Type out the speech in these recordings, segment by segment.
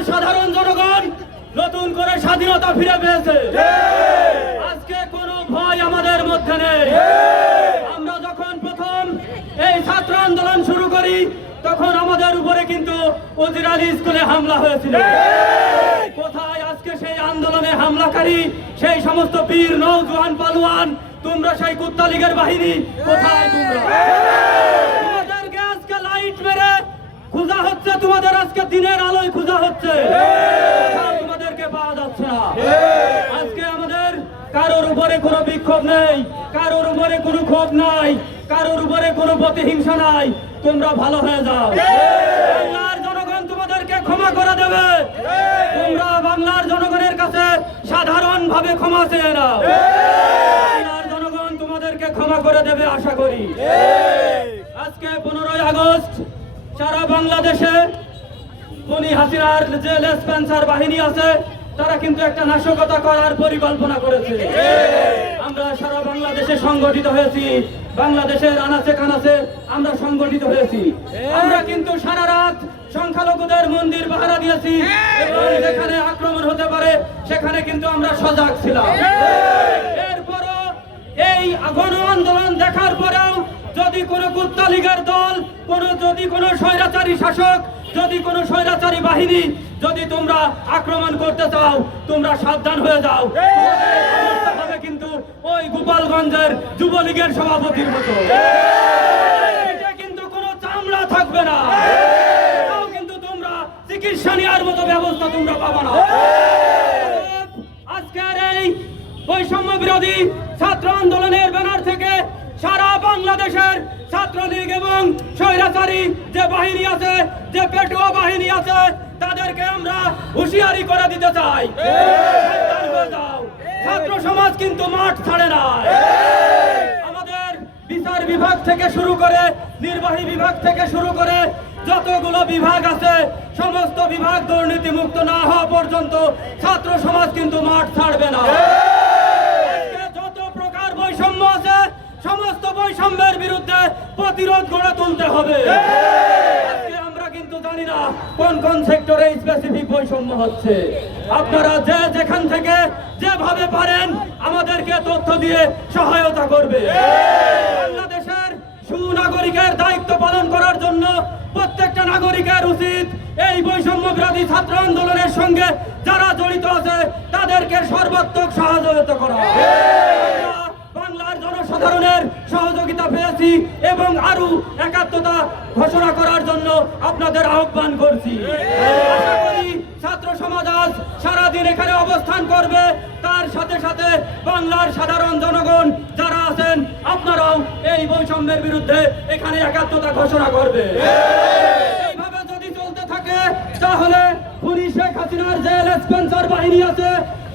দেশের সাধারণ জনগণ নতুন করে স্বাধীনতা ফিরে পেয়েছে। আজকে কোনো ভয় আমাদের মধ্যে নেই। আমরা যখন প্রথম এই ছাত্র আন্দোলন শুরু করি, তখন আমাদের উপরে কিন্তু স্কুলে হামলা হয়েছিল। কোথায় আজকে সেই আন্দোলনে হামলাকারী? সেই সমস্ত বীর জোহান পালোয়ান, তোমরা সেই কুত্তা লীগের বাহিনী, কোথায় তোমরা? খোঁজা হচ্ছে তোমাদের আজকে দিনের আলোয় খোঁজা হচ্ছে। তোমাদেরকে পাওয়া যাচ্ছে না। আজকে আমাদের কারোর উপরে কোনো বিক্ষোভ নেই কারোর উপরে কোনো ক্ষোভ নাই কারোর উপরে কোনো প্রতিহিংসা নাই। তোমরা ভালো হয়ে যাও। বাংলার জনগণ তোমাদেরকে ক্ষমা করে দেবে। তোমরা বাংলার জনগণের কাছে সাধারণ ভাবে ক্ষমা চেয়ে নাও। বাংলার জনগণ তোমাদেরকে ক্ষমা করে দেবে আশা করি। আজকে পনেরোই আগস্ট সারা বাংলাদেশে মনি হাসিনার যে লেসপেন্সার বাহিনী আছে, তারা কিন্তু একটা নাশকতা করার পরিকল্পনা করেছে। আমরা সারা বাংলাদেশে সংগঠিত হয়েছি, বাংলাদেশের আনাচে কানাচে আমরা সংগঠিত হয়েছি। আমরা কিন্তু সারা রাত সংখ্যালঘুদের মন্দির পাহারা দিয়েছি যেখানে আক্রমণ হতে পারে, সেখানে কিন্তু আমরা সজাগ ছিলাম। এরপরও এই গণ আন্দোলন দেখার পরেও যদি কোনো কুত্তা লীগের দল কোন যদি কোনো স্বৈরাচারী শাসক, যদি কোনো স্বৈরাচারী বাহিনী, যদি তোমরা আক্রমণ করতে চাও, তোমরা সাবধান হয়ে যাও। কিন্তু ওই গোপালগঞ্জের যুবলীগের সভাপতির মতো। কিন্তু কোনো চামড়া থাকবে না। কিন্তু তোমরা চিকিৎসা নেওয়ার মতো ব্যবস্থা তোমরা পাবা না। আজকের এই বৈষম্য বিরোধী ছাত্র আন্দোলনের ব্যানার থেকে সারা বাংলাদেশের ছাত্রলীগ এবং স্বৈরাচারী যে বাহিনী আছে, যে পেটোয়া বাহিনী আছে, তাদেরকে আমরা হুঁশিয়ারি করে দিতে চাই। ছাত্র সমাজ কিন্তু মাঠ ছাড়ে না। আমাদের বিচার বিভাগ থেকে শুরু করে, নির্বাহী বিভাগ থেকে শুরু করে যতগুলো বিভাগ আছে, সমস্ত বিভাগ দুর্নীতি মুক্ত না হওয়া পর্যন্ত ছাত্র সমাজ কিন্তু মাঠ ছাড়বে না আজকে যত প্রকার বৈষম্য আছে সমস্ত বৈষম্যের বিরুদ্ধে প্রতিরোধ গড়ে তুলতে হবে। আমরা কিন্তু জানি না কোন কোন সেক্টরে স্পেসিফিক বৈষম্য হচ্ছে। আপনারা যে যেখান থেকে যেভাবে পারেন আমাদেরকে তথ্য দিয়ে সহায়তা করবে। বাংলাদেশের সুনাগরিকের দায়িত্ব পালন করার জন্য প্রত্যেকটা নাগরিকের উচিত এই বৈষম্য বিরোধী ছাত্র আন্দোলনের সঙ্গে যারা জড়িত আছে তাদেরকে সর্বাত্মক সহযোগিতা করা। জনসাধারণের সহযোগিতা পেয়েছি এবং আরও একাত্মতা ঘোষণা করার জন্য আপনাদের আহ্বান করছি। ছাত্র সমাজ আজ সারাদিন এখানে অবস্থান করবে। তার সাথে সাথে বাংলার সাধারণ জনগণ যারা আছেন, আপনারাও এই বৈষম্যের বিরুদ্ধে এখানে একাত্মতা ঘোষণা করবে। এইভাবে যদি চলতে থাকে, তাহলে খুনি শেখ হাসিনার যে লেসপেন্সার বাহিনী আছে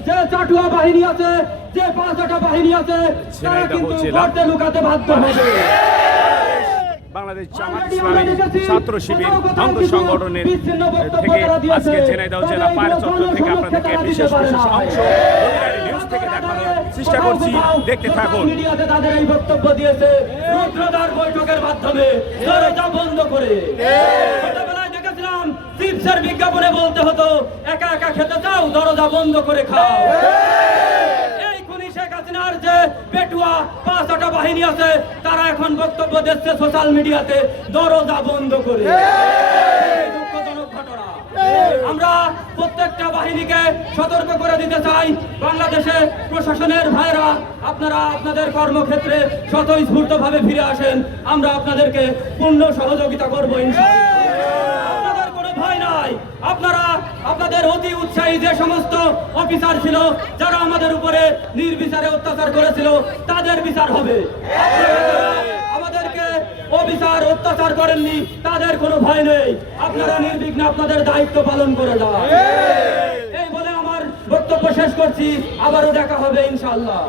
যে চাটুয়া বাহিনী আছে যে পাঁচটা বাহিনী আছে তারা কিন্তু গর্তে লুকাতে বাধ্য হবে। বাংলাদেশ জামাত ইসলামী ছাত্র শিবির অঙ্গ সংগঠনের থেকে আজকে ঝিনাইদহ জেলা পায়ের চত্বর থেকে আপনাদেরকে বিশেষ বিশেষ অংশ নিউজ থেকে দেখানোর চেষ্টা করছি। দেখতে থাকুন। মিডিয়াতে তাদের এই বক্তব্য দিয়েছে রুদ্রদার বৈঠকের মাধ্যমে। দরজা বন্ধ করে। ছোটবেলায় দেখেছিলাম চিপসের বিজ্ঞাপনে বলতে হতো একা একা খেতে চাও দরজা বন্ধ করে খাও। এই খুনি শেখ হাসিনার যে পেটুয়া পাঁচটা বাহিনী আছে তারা এখন বক্তব্য দিচ্ছে সোশ্যাল মিডিয়াতে দরজা বন্ধ করে। আমরা প্রত্যেকটা বাহিনীকে সতর্ক করে দিতে চাই। বাংলাদেশে প্রশাসনের ভাইরা আপনারা আপনাদের কর্মক্ষেত্রে স্বতঃস্ফূর্ত ভাবে ফিরে আসেন। আমরা আপনাদেরকে পূর্ণ সহযোগিতা করব ইনশাআল্লাহ। আপনারা আপনাদের অতি উৎসাহী যে সমস্ত অফিসার ছিল যারা আমাদের উপরে নির্বিচারে অত্যাচার করেছিল তাদের বিচার হবে। আমাদেরকে অবিচার অত্যাচার করেননি তাদের কোনো ভয় নেই। আপনারা নির্বিঘ্নে আপনাদের দায়িত্ব পালন করে যান। এই বলে আমার বক্তব্য শেষ করছি। আবারও দেখা হবে ইনশাআল্লাহ।